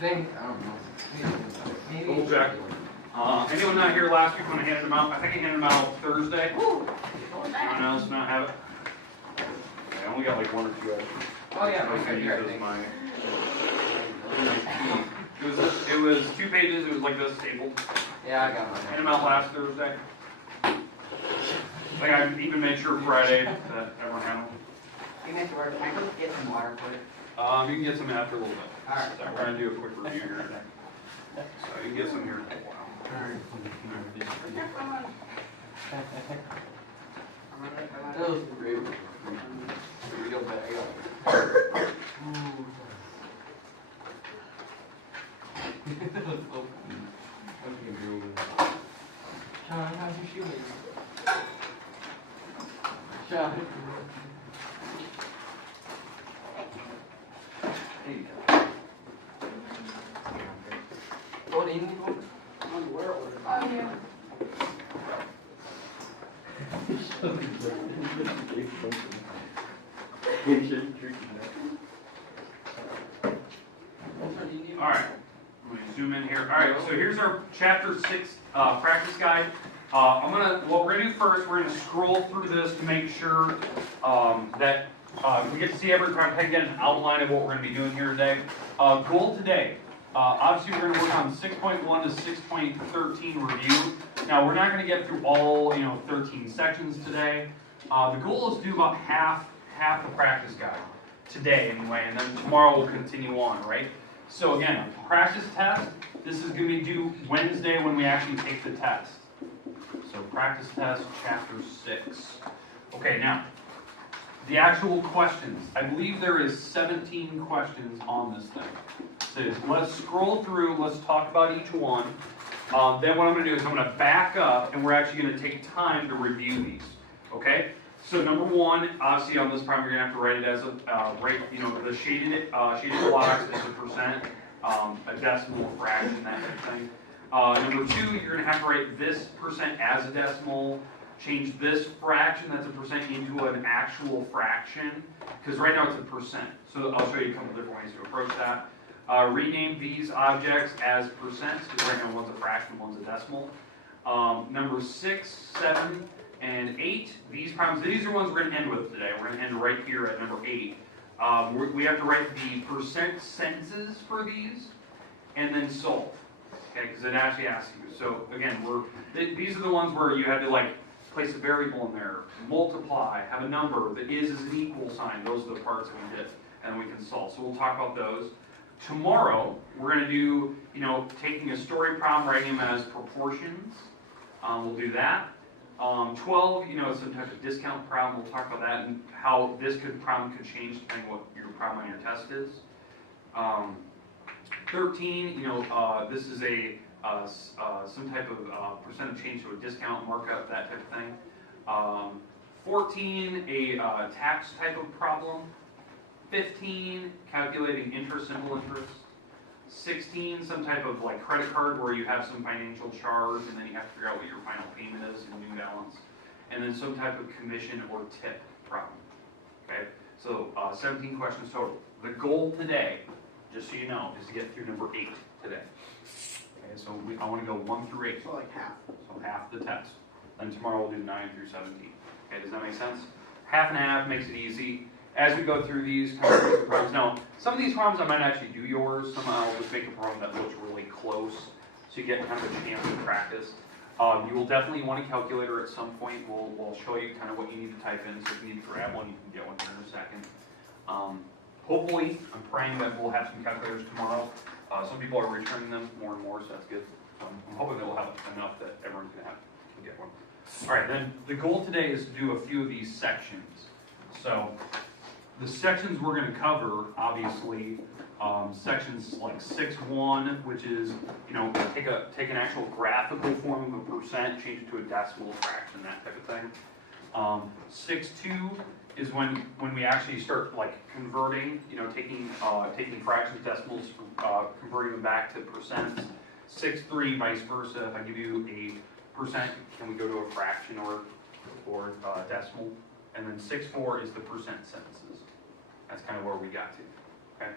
think, I don't know. Maybe. Double check. Anyone not here last week when I handed them out? I think I handed them out Thursday. Anyone else not have it? I only got like one or two extra. Oh yeah, I was okay, gonna here, I use think. my. It was 2 pages. It was like this stapled. Yeah, I got mine. Handed them out last Thursday. Like I even made sure Friday that everyone had them. You guys were, can I go get some water for it? You can get some after a little bit. Alright. So we're gonna do a quick review here. So you can get some here in a while. Those are great. Real bad. Sean, how's your shoelace? Sean. There you go. Oh, the English one? Underwear order. Oh, yeah. All right, let me zoom in here. All right, so here's our chapter 6 practice guide. What we're gonna do first, we're gonna scroll through this to make sure that we get to see every time, kind of get an outline of what we're gonna be doing here today. Goal today, obviously we're gonna work on 6.1 to 6.13 review. Now we're not gonna get through all 13 sections today. The goal is to do about half the practice guide today anyway, and then tomorrow we'll continue on, right? So again, practice test, this is going to be due Wednesday when we actually take the test. So practice test, chapter 6. Okay, now, the actual questions. I believe there is 17 questions on this thing. So let's scroll through, let's talk about each one. Then what I'm going to do is I'm going to back up, and we're actually going to take time to review these, okay? So number one, obviously on this problem you're gonna have to write it as a the shaded box is a percent, a decimal, a fraction, that type of thing. Number two, you're gonna have to write this percent as a decimal, change this fraction that's a percent into an actual fraction, because right now it's a percent. So I'll show you a couple different ways to approach that. Rename these objects as percents, because right now one's a fraction, one's a decimal. Number 6, 7, and 8, these problems, these are ones we're going to end with today. We're going to end right here at number 8. We have to write the percent sentences for these, and then solve. Okay, because it actually asks you. So again, these are the ones where you had to like place a variable in there, multiply, have a number that is an equal sign. Those are the parts that we did, and we can solve. So we'll talk about those. Tomorrow, we're going to do, taking a story problem, writing them as proportions. We'll do that. 12, some type of discount problem. We'll talk about that and how this problem could change depending on what your problem on your test is. 13, this is some type of percent of change to a discount markup, that type of thing. 14, a tax type of problem. 15, calculating interest, simple interest. 16, some type of like credit card where you have some financial charge and then you have to figure out what your final payment is in new balance. And then some type of commission or tip problem. Okay, so 17 questions total. The goal today, just so you know, is to get through number 8 today. Okay, so I want to go 1 through 8. So like half. So half the test. Then tomorrow we'll do 9 through 17. Okay, does that make sense? Half and half makes it easy. As we go through these kind of problems, now some of these problems I might actually do yours. Some I'll just make a problem that looks really close, so you get kind of a chance to practice. You will definitely want a calculator at some point. We'll show you kind of what you need to type in. So if you need to grab one, you can get one here in a second. Hopefully, I'm praying that we'll have some calculators tomorrow. Some people are returning them more and more, so that's good. I'm hoping that we'll have enough that everyone's going to have to get one. All right, then the goal today is to do a few of these sections. So the sections we're going to cover, obviously, sections like 6.1, which is, take an actual graphical form of a percent, change it to a decimal fraction, that type of thing. 6.2 is when we actually start like converting, taking fractions, decimals, converting them back to percents. 6.3, vice versa. If I give you a percent, can we go to a fraction or decimal? And then 6.4 is the percent sentences. That's kind of where we got to. Okay.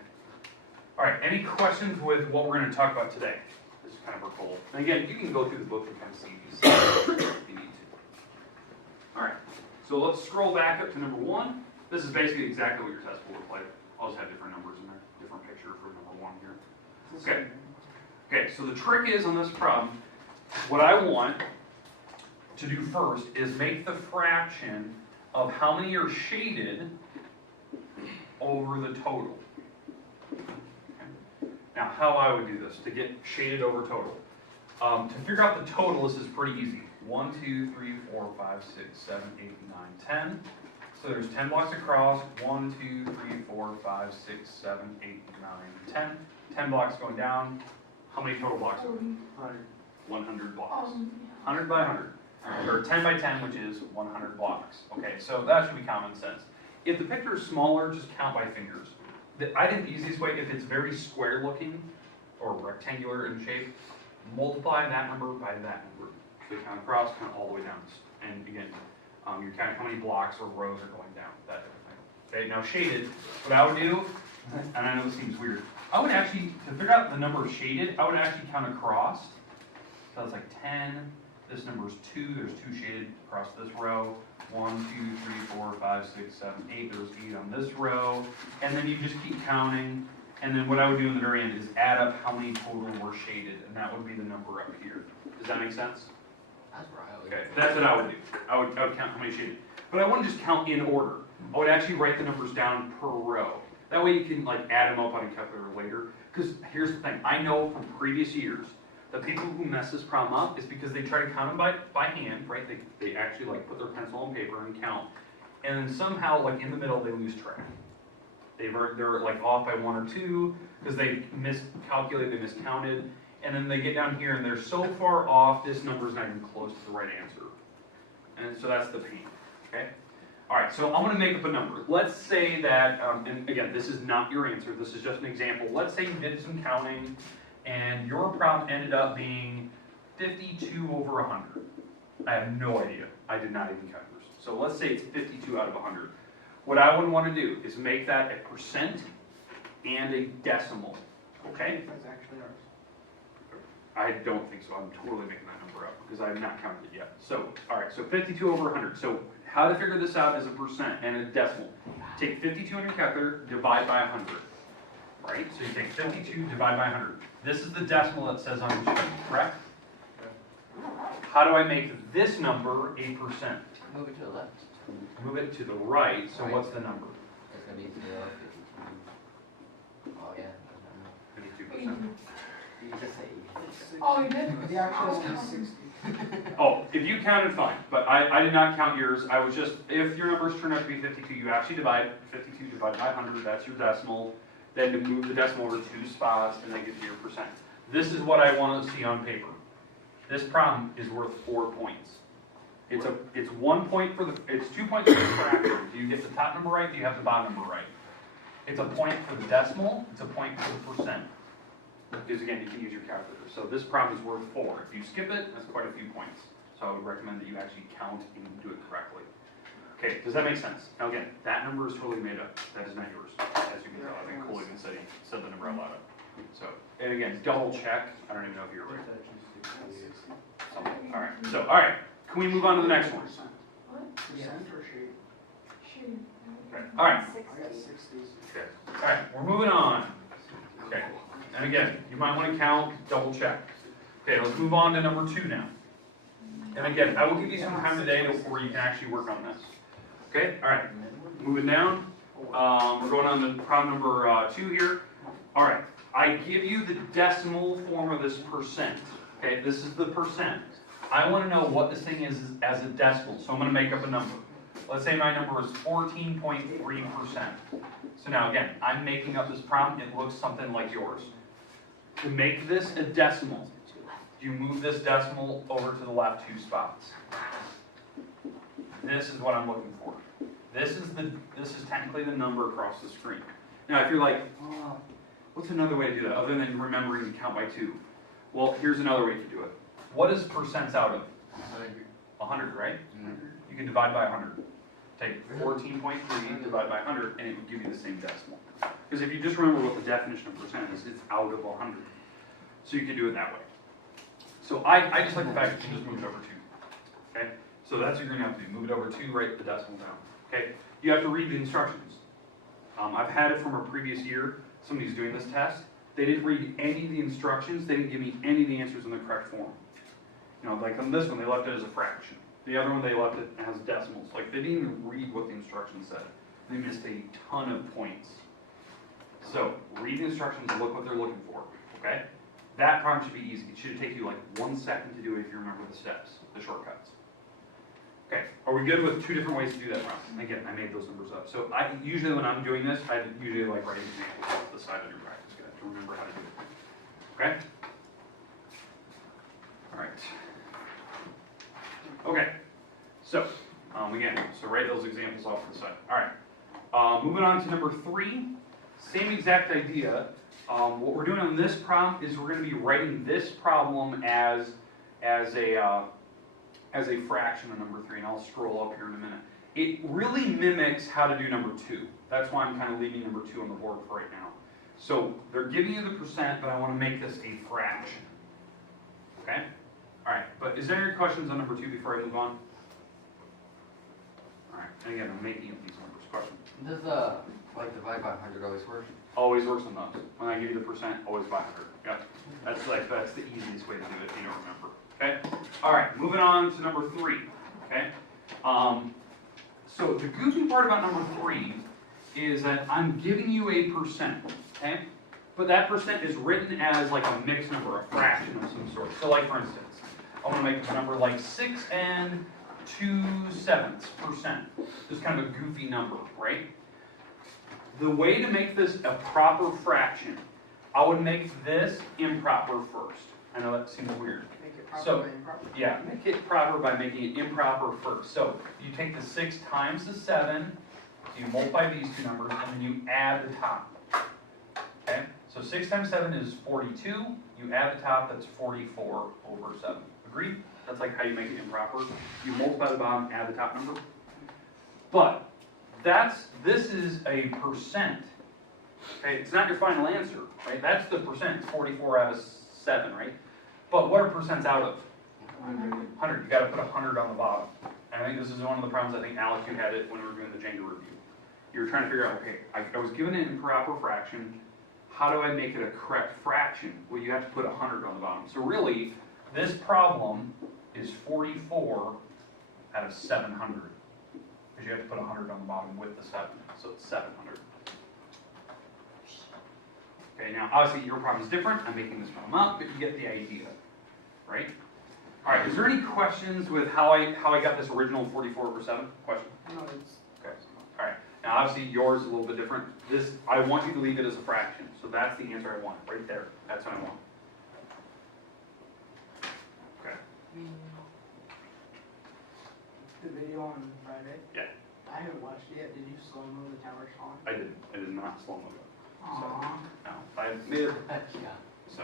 All right, any questions with what we're going to talk about today? This is kind of our goal. And again, you can go through the book and kind of see these if you need to. All right, so let's scroll back up to number 1. This is basically exactly what your test will look like. I'll just have different numbers in there, different picture for number 1 here. Okay. Okay, so the trick is on this problem, what I want to do first is make the fraction of how many are shaded over the total. Okay. Now, how I would do this to get shaded over total. To figure out the total, this is pretty easy. 1, 2, 3, 4, 5, 6, 7, 8, 9, 10. So there's 10 blocks across. 1, 2, 3, 4, 5, 6, 7, 8, 9, 10. 10 blocks going down. How many total blocks are there? 100 blocks. 100 by 100. Or 10 by 10, which is 100 blocks. Okay, so that should be common sense. If the picture is smaller, just count by fingers. I think the easiest way, if it's very square looking or rectangular in shape, multiply that number by that number. So you count across, count all the way down. And again, you're counting how many blocks or rows are going down, that type of thing. Okay, now shaded, what I would do, and I know this seems weird, I would actually, to figure out the number of shaded, I would actually count across. So it's like 10, this number is 2, there's 2 shaded across this row. 1, 2, 3, 4, 5, 6, 7, 8, there's 8 on this row. And then you just keep counting. And then what I would do in the very end is add up how many total were shaded, and that would be the number up here. Does that make sense? That's right. Okay, that's what I would do. I would count how many shaded. But I wouldn't just count in order. I would actually write the numbers down per row. That way you can like add them up on a calculator later. Because here's the thing, I know from previous years, the people who mess this problem up is because they try to count them by hand, right? They actually like put their pencil on paper and count. And then somehow like in the middle they lose track. They're like off by 1 or 2 because they miscalculated, they miscounted. And then they get down here and they're so far off, this number is not even close to the right answer. And so that's the pain, okay? All right, so I'm gonna make up a number. Let's say that, and again, this is not your answer, this is just an example. Let's say you did some counting and your problem ended up being 52 over 100. I have no idea, I did not even count yours. So let's say it's 52 out of 100. What I would wanna do is make that a percent and a decimal, okay? That's actually ours. I don't think so. I'm totally making that number up because I have not counted it yet. So, all right, so 52 over 100. So how to figure this out is a percent and a decimal. Take 52 on your calculator, divide by 100, right? So you take 52, divide by 100. This is the decimal that says on your sheet, correct? How do I make this number a percent? Move it to the left. Move it to the right, so what's the number? It's gonna be 0, 52. Oh yeah. 52%. You just say. Oh, you did? The actual is 60. Oh, if you counted, fine, but I did not count yours. I was just, if your numbers turn out to be 52, you actually divide 52 divided by 100, that's your decimal. Then to move the decimal over 2 spots, and then get to your percent. This is what I want to see on paper. This problem is worth 4 points. It's 1 point for it's 2 points for the fraction. Do you get the top number right? Do you have the bottom number right? It's a point for the decimal. It's a point for the percent. Because again, you can use your calculator. So this problem is worth 4. If you skip it, that's quite a few points. So I would recommend that you actually count and do it correctly. Okay, does that make sense? Now again, that number is totally made up. That is not yours. As you can tell, I think Cole even said the number out loud. So, and again, double check. I don't even know if you're right. All right. So, all right. Can we move on to the next one? Percent or shade? Shoot. Okay. All right. I got 60s. Okay. All right. We're moving on. Okay. And again, you might want to count, double check. Okay, let's move on to number 2 now. And again, I will give you some time today where you can actually work on this. Okay, all right. Moving down. We're going on to problem number 2 here. All right. I give you the decimal form of this percent. Okay, this is the percent. I want to know what this thing is as a decimal, so I'm going to make up a number. Let's say my number is 14.3%. So now again, I'm making up this problem. It looks something like yours. To make this a decimal, you move this decimal over to the left 2 spots. This is what I'm looking for. This is technically the number across the screen. Now if you're like, oh, what's another way to do that other than remembering to count by 2? Well, here's another way to do it. What is percents out of? 100, right? You can divide by 100. Take 14.3, divide by 100, and it would give you the same decimal. Because if you just remember what the definition of percent is, it's out of 100. So you can do it that way. So I just like the fact that you just moved over 2. Okay? So that's what you're going to have to do. Move it over 2, write the decimal down. Okay? You have to read the instructions. I've had it from a previous year. Somebody's doing this test. They didn't read any of the instructions. They didn't give me any of the answers in the correct form. You know, like on this one, they left it as a fraction. The other one, they left it as decimals. Like, they didn't even read what the instructions said. They missed a ton of points. So, read the instructions and look what they're looking for, okay? That problem should be easy. It should take you like 1 second to do it if you remember the steps, the shortcuts. Okay, are we good with 2 different ways to do that problem? Again, I made those numbers up. So, usually when I'm doing this, I usually like writing examples off the side of your practice guide to remember how to do it. Okay? All right. Okay, so, again, so write those examples off to the side. All right, moving on to number 3, same exact idea. What we're doing on this problem is we're going to be writing this problem as a fraction of number 3, and I'll scroll up here in a minute. It really mimics how to do number 2. That's why I'm kind of leaving number 2 on the board for right now. So they're giving you the percent, but I want to make this a fraction. Okay? All right, but is there any questions on number 2 before I move on? All right, and again, I'm making up these numbers. Question? Does like divide by 100 always work? Always works on those. When I give you the percent, always by 100. Yep. That's the easiest way to do it if you don't remember. Okay? All right, moving on to number 3. Okay? So the goofy part about number 3 is that I'm giving you a percent. Okay? But that percent is written as like a mixed number, a fraction of some sort. So like for instance, I want to make a number like 6 2/7%. Just kind of a goofy number, right? The way to make this a proper fraction, I would make this improper first. I know that seems weird. Make it proper So, by improper? Yeah, make it proper by making it improper first. So you take the 6 times the 7, you multiply these 2 numbers, and then you add the top. Okay? So 6 times 7 is 42. You add the top, that's 44 over 7. Agreed? That's like how you make it improper. You multiply the bottom, add the top number. But this is a percent. Okay, it's not your final answer, right? That's the percent. It's 44 out of 7, right? But what are percents out of? 100. You got to put 100 on the bottom. And I think this is one of the problems. I think Alex, you had it when we were doing the Jenga review. You were trying to figure out, okay, I was given an improper fraction. How do I make it a correct fraction? Well, you have to put 100 on the bottom. So really, this problem is 44 out of 700. Because you have to put 100 on the bottom with the 7. So it's 700. Okay, now obviously your problem is different. I'm making this problem up, but you get the idea, right? All right, is there any questions with how I got this original 44 over 7? Question? No, it's... Okay, all right. Now obviously yours is a little bit different. This, I want you to leave it as a fraction. So that's the answer I want, right there. That's what I want. Okay. The video on Friday? Yeah. I haven't watched it yet. Did you slow mo the tower song? I did not slow mo it. So, Aww. no, I made it, Yeah. so,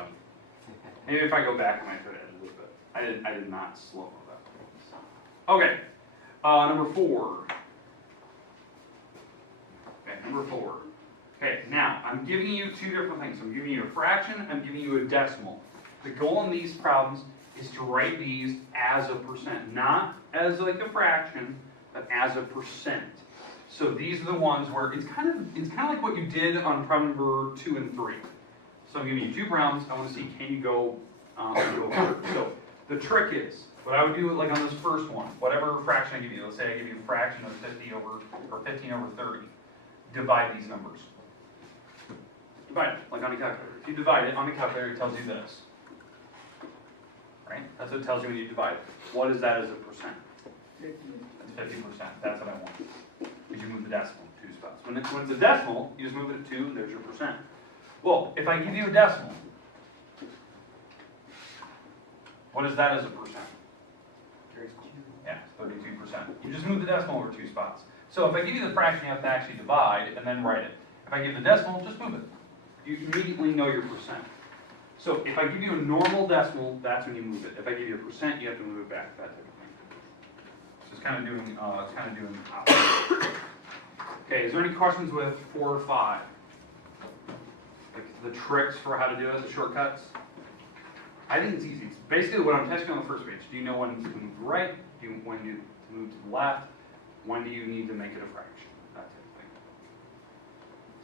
maybe if I go back, I might try to edit a little bit. I did not slow mo that. So. Okay, number 4. Okay, number 4. Okay, now, I'm giving you 2 different things. I'm giving you a fraction, I'm giving you a decimal. The goal in these problems is to write these as a percent, not as like a fraction, but as a percent. So these are the ones where it's kind of like what you did on problem number 2 and 3. So I'm giving you 2 problems. I want to see, can you go over. So the trick is, what I would do like on this first one, whatever fraction I give you, let's say I give you a fraction of 15 over 30. Divide these numbers. Divide it, like on a calculator. If you divide it on a calculator, it tells you this. Right? That's what it tells you when you divide it. What is that as a percent? 50. It's 50%. That's what I want. Because you move the decimal 2 spots. When it's a decimal, you just move it to 2, and there's your percent. Well, if I give you a decimal, what is that as a percent? 32. Yeah, 32%. You just move the decimal over 2 spots. So if I give you the fraction, you have to actually divide and then write it. If I give the decimal, just move it. You immediately know your percent. So if I give you a normal decimal, that's when you move it. If I give you a percent, you have to move it back, that type of thing. So it's kind of doing opposite. Okay, is there any questions with 4 or 5? the tricks for how to do it, the shortcuts. I think it's easy. It's basically what I'm testing on the first page. Do you know when to move to the right? When to move to the left? When do you need to make it a fraction? That type of thing.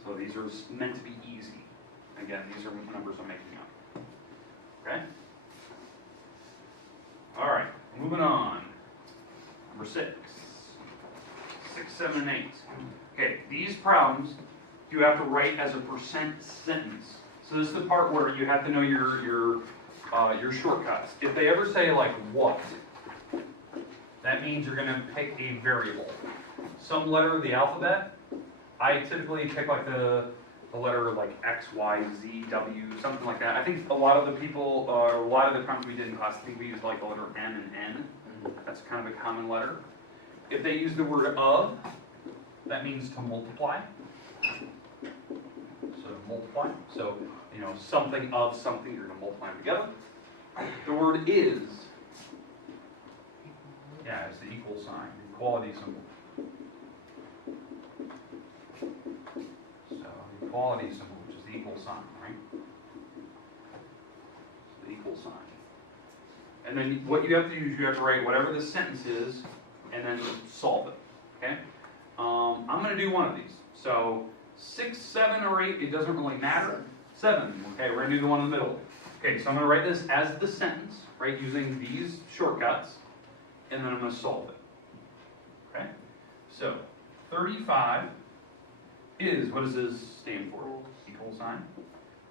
So these are meant to be easy. Again, these are numbers I'm making up. Okay? All right, moving on. Number 6. 6, 7, and 8. Okay, these problems you have to write as a percent sentence. So this is the part where you have to know your shortcuts. If they ever say like what, that means you're going to pick a variable. Some letter of the alphabet, I typically pick like the letter like X, Y, Z, W, something like that. I think a lot of the people, a lot of the problems we did in class, I think we used like the letter M and N. That's kind of a common letter. If they use the word of, that means to multiply. So multiply. So, you know, something of something, you're going to multiply them together. The word is, yeah, it's the equal sign, the equality symbol. So the equality symbol, which is the equal sign, right? The equal sign. And then what you have to do is you have to write whatever the sentence is and then solve it, okay? I'm going to do one of these. So 6, 7, or 8, it doesn't really matter. 7, okay, we're going to do the one in the middle. Okay, so I'm going to write this as the sentence, right, using these shortcuts, and then I'm going to solve it. Okay? So 35 is, what does this stand for? Equal sign.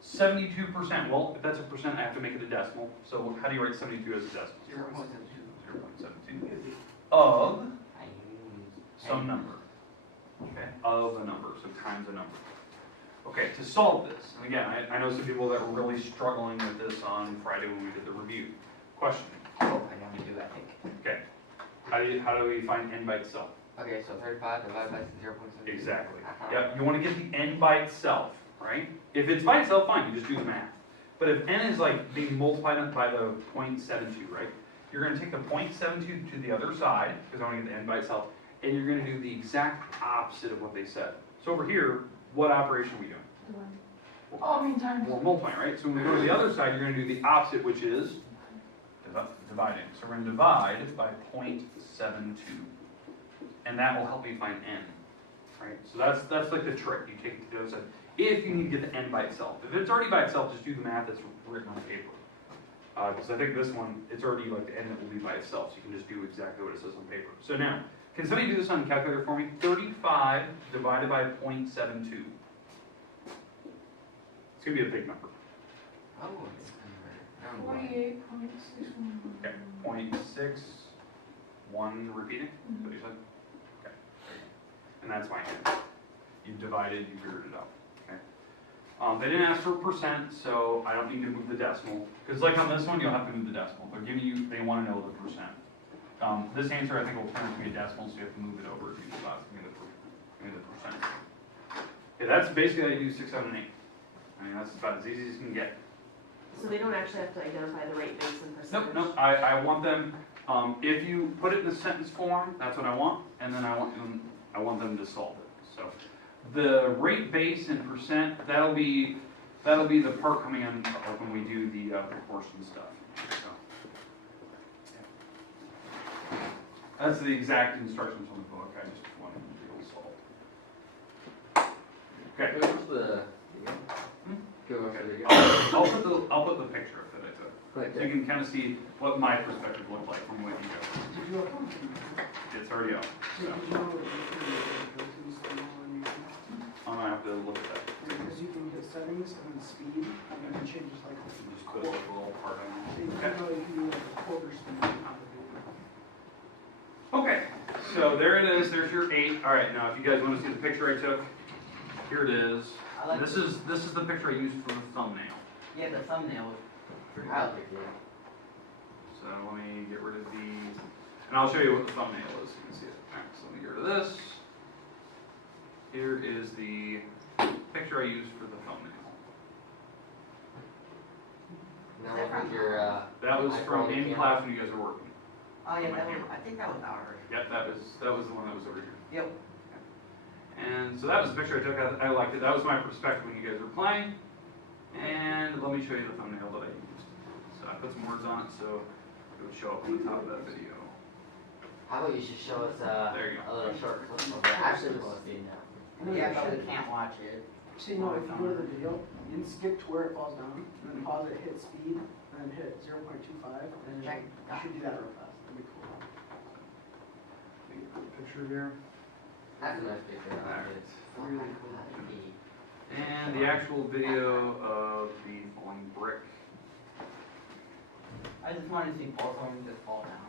72%, well, if that's a percent, I have to make it a decimal. So how do you write 72 as a decimal? 0.72. Of some number. Okay, of a number, so times a number. Okay, to solve this, and again, I know some people that were really struggling with this on Friday when we did the review. Question. Oh, I know how to do, I think. Okay, how do we find n by itself? Okay, so 35 divided by 0.7. Exactly. Yep, you want to get the n by itself, right? If it's by itself, fine, you just do the math. But if n is like being multiplied by the 0.72, right? You're going to take the 0.72 to the other side, because I want to get the n by itself, and you're going to do the exact opposite of what they said. So over here, what operation are we doing? Oh, I mean times. We're multiplying, right? So when we go to the other side, you're going to do the opposite, which is dividing. So we're going to divide by 0.72. And that will help you find n, right? So that's like the trick. You take it to the other side. If you need to get the n by itself. If it's already by itself, just do the math that's written on the paper. Because I think this one, it's already like the n that will be by itself. So you can just do exactly what it says on paper. So now, can somebody do this on the calculator for me? 35 divided by 0.72. It's going to be a big number. Oh, it's 48.61. Okay, 0.61 repeating? Is that what you said? Okay, there you go. And that's my n. You've divided, you figured it out. Okay. They didn't ask for a percent, so I don't need to move the decimal. Because like on this one, you'll have to move the decimal. They're giving you, they want to know the percent. This answer I think will turn to be a decimal, so you have to move it over to the last. Give me the percent. Okay, that's basically how you do 6, 7, and 8. I mean, that's about as easy as you can get. So they don't actually have to identify the rate base and percentage? Nope, nope, I want them, if you put it in the sentence form, that's what I want, and then I want them to solve it. So the rate base and percent, that'll be the part coming in when we do the proportion stuff. So, yeah. That's the exact instructions from the book, I just wanted to be able to solve. Okay. Where's the I'll put the picture up that I took. Right So you can kind of see what my perspective looked like from what you guys. Did you upload? It's already up. Did So you know what go-tos and all you can? I'm gonna have to look at that. Because you can hit settings and then speed, and then it changes like Just put like a little part in you there. know, you can do like a quarter speed out of it. Okay, so there it is. There's your 8. All right, now if you guys want to see the picture I took, here it is. This is the picture I used for the thumbnail. Yeah, the thumbnail was pretty good. So let me get rid of the, and I'll show you what the thumbnail is. You can see it. All right, so let me get rid of this. Here is the picture I used for the thumbnail. Now look at your, That was from in camera. class when you guys were working. Oh yeah, My that was, camera. I think that was ours. Yep, that was the one that was over here. Yep. And so that was the picture I took. I liked it. That was my perspective when you guys were playing. And let me show you the thumbnail that I used. So I put some words on it so it would show up on the top of that video. How about you should show us There you a little short clip of it? Actually, we'll see now. Yeah, but we can't watch it. So you know, if you go to the video, you can skip to where it falls down, and then pause it, hit speed, and then hit 0.25, and then Check. you should do that real fast. That'd be cool. Picture here. That's a nice picture. It's Really cool. And the actual video of the falling brick. I just wanted to see both of them just fall down.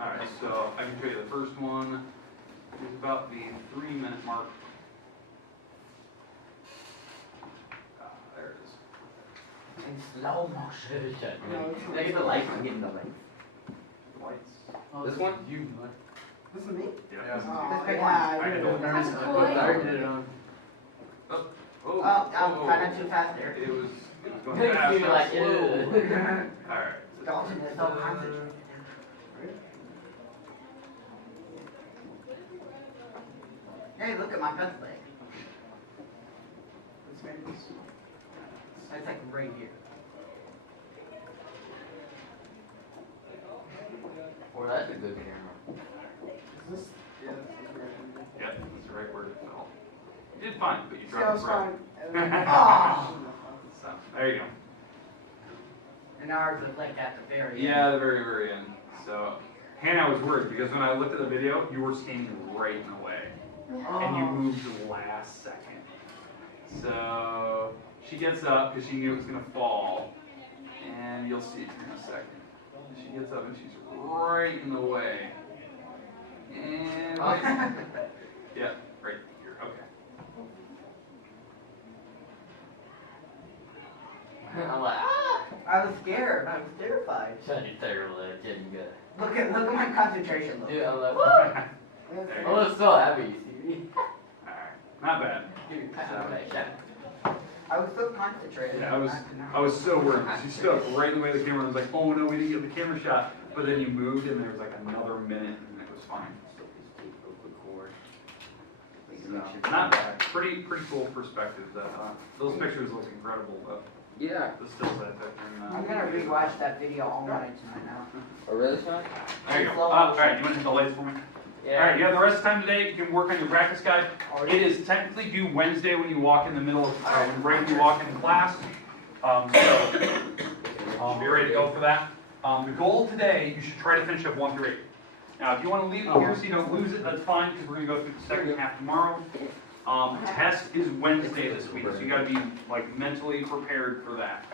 Alright, so I can show you the first one. It's about the 3-minute mark. There it is. In slow motion. No, it's- Look at the lights. I'm getting the lights. Lights. Oh, This one? You. This is me? Yeah. Yeah. Oh, This yeah, one. I I really don't don't That's know. cool. I did it on. Oh, Oh, try not too fast there. It was going Makes fast. you not like, slow. ew. Alright. Dalton is so concentrated. Hey, look at my best leg. Let's make this. It's like right here. Well, that's a good camera. Is this? Yeah, this is right. Yep, that's the right word it fell. You did fine, but you See, I dropped was the fine. bread. Oh. So, there you go. And ours was like at the very end. Yeah, the very, very end. So, Hannah was worried because when I looked at the video, you were standing right in the way. And you moved the last second. So, she gets up because she knew it was going to fall. And you'll see it here in a second. She gets up and she's right in the way. And, yeah, right here. Okay. I'm like, ah! I was scared. I was terrified. Terrible, getting good. Look at my concentration level. Dude, I'm like, There you I go. was so happy you see me. Alright, not bad. Dude, I was so concentrated. Yeah, I was so worried. She stood up right in the way of the camera and was like, oh no, we didn't get the camera shot. But then you moved and there was like another minute and it was fine. So, not bad. Pretty cool perspective though. Those pictures look incredible, but yeah. the stills I took. I'm gonna rewatch that video all night tonight now. Oh, really, Sean? There you go. Alright, you want to hit the lights for me? Alright, you have the rest of the time today. You can work on your practice guide. It is technically due Wednesday when you walk in the middle of, right when you walk into class. Be ready to go for that. The goal today, you should try to finish up 1 through 8. Now, if you want to leave it here so you don't lose it, that's fine, because we're going to go through the second half tomorrow. Test is Wednesday this week, so you got to be like mentally prepared for that.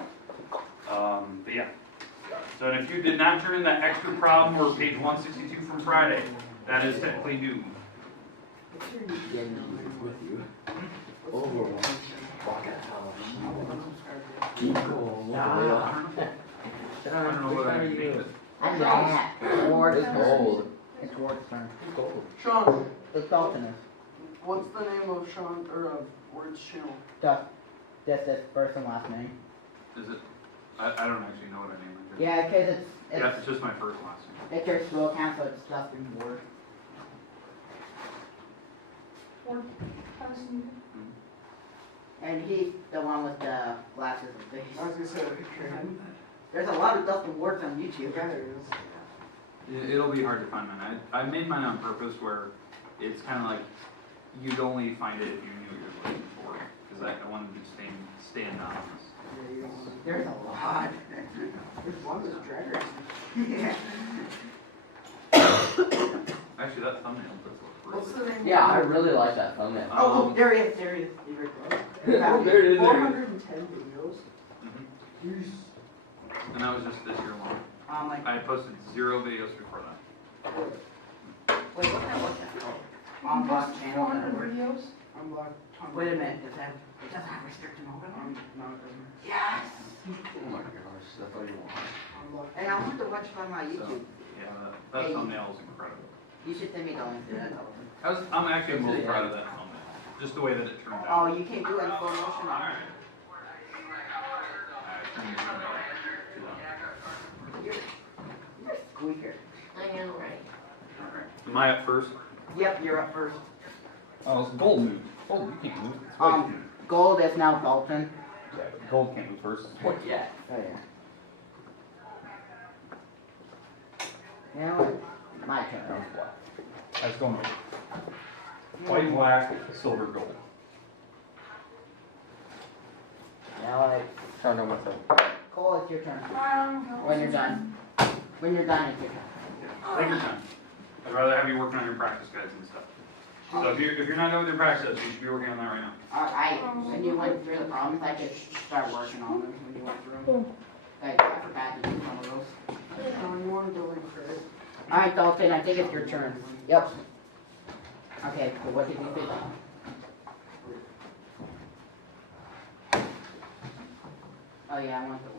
But yeah. So and if you did not turn in that extra problem or page 162 from Friday, that is technically due. With you. Overwatch. Keep going. I don't know what I named it. I'm not. It's cold. It's Ward's turn. It's cold. Sean, It's Dalton. what's the name of Sean, or of Word's channel? Duff. That's his first and last name. Is it? I don't actually know what I named it. Yeah, because Yeah, it's just my first and last name. it's your school account, so it's Dustin Ward. And he's the one with the glasses and face. I was gonna say a picture of him. There's a lot of Dustin Wards on YouTube. Yeah, there is. It'll be hard to find mine. I made mine on purpose where it's kind of like you'd only find it if you knew what you're looking for. Because I wanted to stay anonymous. Yeah, you don't want There's a lot. to. There's one that's drag racing. Yeah. Actually, that thumbnail does look What's really the name? Yeah, I really like that thumbnail. Oh, there he is. There he is. He's right there. Oh, there it is. 410 videos. Mhm. Jeez. And that was just this year long. Like, I posted 0 videos before that. wait, what can I look at? On Boss channel. 400 videos? Unblocked. Tom. Wait a minute. Does that? It doesn't have restricted mode on it. No, it doesn't. Yes. Oh my gosh, that's all you want. Unblocked. Hey, I want to watch it on my YouTube. Yeah, that thumbnail is incredible. You should send me the link to that. I'm actually most proud of that thumbnail. Just the way that it turned out. Oh, you can't do it in slow motion. Alright. You're a squeaker. I am right. Am I up first? Yep, you're up first. Oh, it's gold move. Gold, you can't move. Gold is now Dalton. Yeah, but gold came first. What? Yeah. Oh, yeah. You know what? My turn. That was black. I just don't know. White, black, silver, gold. Now I, Trying to know myself. Cole, it's your turn. I'm going. When you're done. When you're done, it's your turn. Take your time. I'd rather have you working on your practice guides and stuff. So if you're not done with your practice, you should be working on that right now. When you went through the problems, I could start working on them when you went through them. Like, I forgot to do some of those. You wanna go in credit? Alright, Dalton, I think it's your turn. Yep. Okay, so what did you think? Oh yeah, I want the win.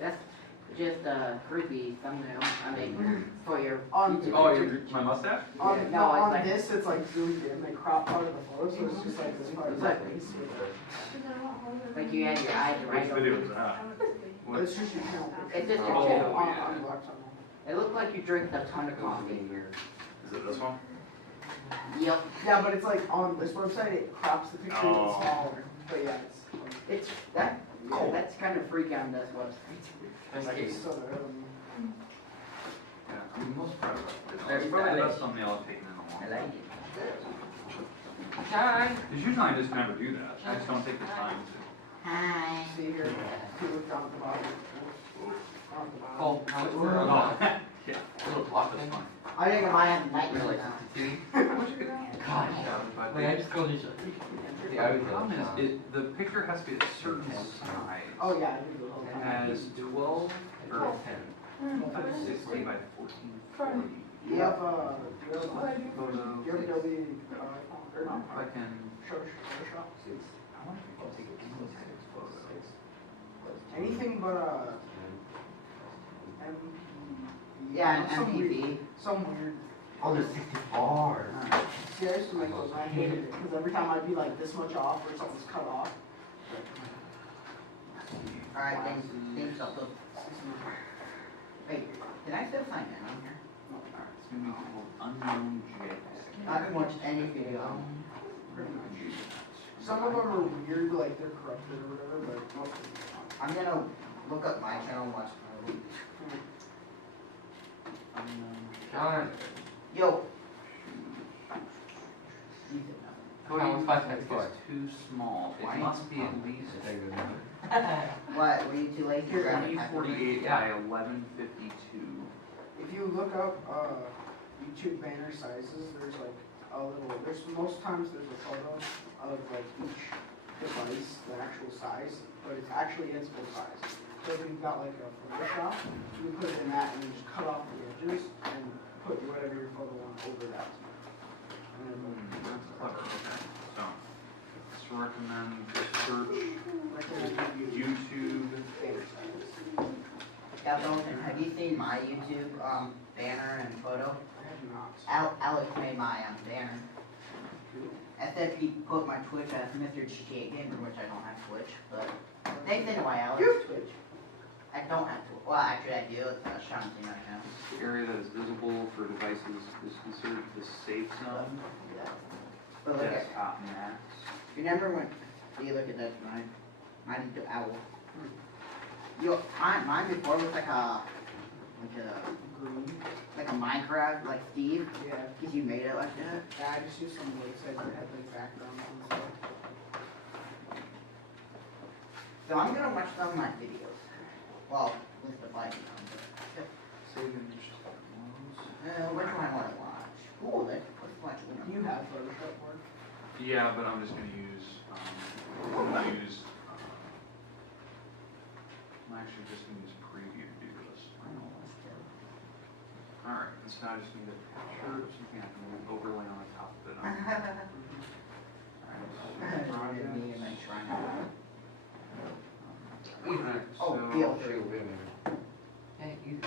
That's just a creepy thumbnail, I mean, for your On, YouTube. Oh, my mustache? on, Yeah, no, no, it's on like- this, it's like zoomed in, they crop part of the photo, so it's just like this part of It's the like- face. Like you had your eyes Which right video over. is that? It's just your channel. It's just your Oh, channel. On, yeah. on the left channel. It looked like you drank a ton of coffee. Is it this one? Yep. Yeah, but it's like on this website, it crops the picture and Oh. it's smaller, but yeah, It's, that's kind of freaky on this website. like, it's still there. Yeah, I'm most proud of it. Very It's probably the stylish. best thumbnail I've taken in a I long like time. it. Hi. Because usually I just never do that. I just don't take the time to. Hi. See here, if you look down at the bottom. On the bottom. Oh, how it's Oh, yeah. little block this one. I think I might have nightmares Really? now. Gosh. Wait, I just called you. Yeah, I The was problem is, the picture has to be a certain size. Oh, yeah, I do the whole It thing. has 12 or 60 by 1440. You have, do you have, Photo. do you have Adobe, or not? If I can. Photoshop? I wonder if I'll take a 6 photos. Anything but, MP. Yeah, an Some weird- MPV. Some weird. Oh, there's 64. See, I used to make those, and I hated it, because every time I'd be like this much off, or something's cut off. Alright, thanks, Dalton. Wait, did I still sign in on here? It's going to be called Unknown J. I haven't watched any video. Some of them are weird, like they're corrupted or whatever, but most of them are fine. I'm gonna look up my channel and watch my movie. John. Yo. You said nothing. How was 5 times 4? It's too small. It Why? must be at least What, were you too late to grab a pack of 348 Yeah. by 1152. If you look up, YouTube banner sizes, there's like a little, most times there's a photo of like each device, the actual size, but it's actually its full size. So if you've got like a Photoshop, you can put it in that and then just cut off the edges and put whatever your photo on over that. And then That's clever. Okay. So, let's recommend search like a little YouTube. banner size. Yeah, Dalton, have you seen my YouTube, banner and photo? I have not. Alex made my, banner. I said he put my Twitch as Mr. GTA Gamer, which I don't have Twitch, but thanks anyway, Alex. You have Twitch. I don't have Twitch. Well, actually I do, it's a something right now. The area that is visible for devices is considered the safe zone. Yeah. But look at, Desktop max. you remember when, you look at this, mine's the owl. Yo, mine before was like a Green. Minecraft, like Steve, Yeah. cause you made it like that. Yeah, I just used some websites that had like backgrounds and stuff. So I'm gonna watch some of my videos. Well, with the bike on. Saving Which one I wanna watch? Ooh, let's watch one. Do you have Photoshop work? Yeah, but I'm just gonna use, I'm actually just gonna use preview to do this. Alright, so now I just need a picture of something I can overlay on the top of it. Alright, Me and my shrine. Alright, Oh, so- feel free. Hey, easy.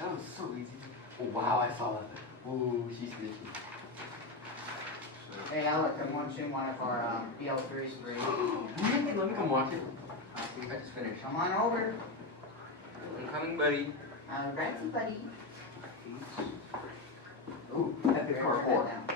That was so easy. Oh, wow, I saw that. Ooh, she's sneaky. so- Hey Alex, I'm watching one of our BL3 streams. Let me come watch it. I just finished. Come on over. I'm coming, buddy. Righty buddy. Ooh, epic Where's parkour. that now?